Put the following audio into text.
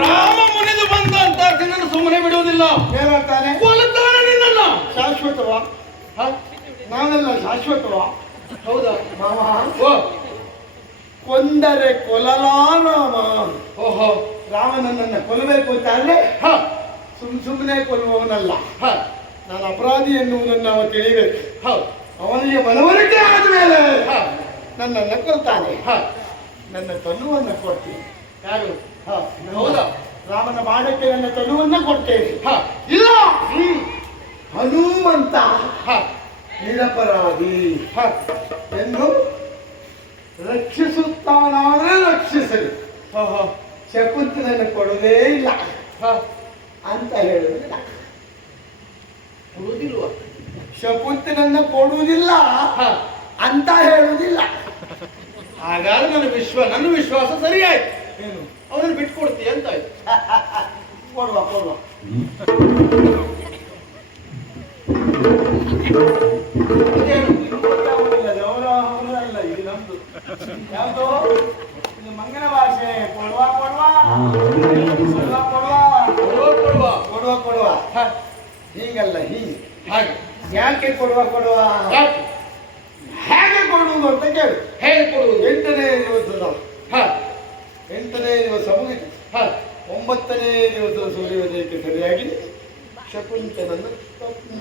ರಾಮ ಮುನಿದು ಬಂದ ಅಂತ ನಿನ್ನನ್ನು ಸುಮ್ಮನೆ ಬಿಡುವುದಿಲ್ಲ. ಏನಂತಾನೆ ಕೊಲ್ಲುತ್ತಾನೆ ನಿನ್ನನ್ನು. ಶಾಶ್ವತವಾ? ನಾನಲ್ಲ ಶಾಶ್ವತವಾ? ಹೌದಾ? ಮಾಮ. ಓ. ಕೊಂದರೆ ಕೊಲಲಾರಾಮ ಓಹೋ. ರಾಮ ನನ್ನನ್ನು ಕೊಲ್ಲಬೇಕು ಅಂತ ಅಂದ್ರೆ ಸುಮ್ ಸುಮ್ಮನೆ ಕೊಲ್ಲುವವನಲ್ಲ. ನಾನು ಅಪರಾಧಿ ಎನ್ನುವುದನ್ನು ಅವ ತಿಳಿಬೇಕು. ಹೌದು ಅವನಿಗೆ ಮನವರಿಕೆ ಆದ ಮೇಲೆ ನನ್ನನ್ನು ಕೊಲ್ತಾನೆ. ನನ್ನ ತನ್ನುವನ್ನು ಕೊಡ್ತೀನಿ. ಯಾರು? ಹೌದಾ? ರಾಮನ ಬಾಣಕ್ಕೆ ನನ್ನ ತನುವನ್ನ ಕೊಡ್ತೇನೆ ಹ ಇಲ್ಲ. ಹನುಮಂತ. ಹ. ನಿರಪರಾಧಿ. ಹ. ಎಂದು ರಕ್ಷಿಸುತ್ತಾನಾದ್ರೆ ರಕ್ಷಿಸಲಿ. ಶಕುಂತಲನ್ನು ಕೊಡುವುದೇ ಇಲ್ಲ. ಹ. ಅಂತ ಹೇಳುವುದಿಲ್ಲ. ಕೊಡುವುದಿಲ್ವಾ? ಶಕುಂತಲನ್ನು ಕೊಡುವುದಿಲ್ಲ. ಹ. ಅಂತ ಹೇಳುವುದಿಲ್ಲ. ಹಾಗಾದ್ರೆ ನನ್ನ ವಿಶ್ವ ನನ್ನ ವಿಶ್ವಾಸ ಸರಿಯಾಯ್ತು. ಅವನನ್ನು ಬಿಟ್ಕೊಡ್ತೀಯ ಅಂತ ಆಯ್ತು. ಕೊಡುವ ಕೊಡುವ. ಅಲ್ಲ ಇದು ಮಂಗನ ಭಾಷೆ. ಕೊಡುವ ಕೊಡುವ. ಕೊಡುವ ಕೊಡುವ. ಕೊಡುವ ಕೊಡುವ. ಕೊಡುವ ಹೀಗಲ್ಲ ಹೀಗೆ. ಹಾಗೆ. ಯಾಕೆ ಕೊಡುವ ಕೊಡುವ? ಹೇಗೆ ಕೊಡುವುದು ಅಂತ ಕೇಳು. ಹೇಗೆ ಕೊಡುವುದು? ಎಂಟನೇ ಇವತ್ತು ದೇವರಿಗೆ ಸರಿಯಾಗಿ ಶಕುಂತನನ್ನು ತಪ್ಪು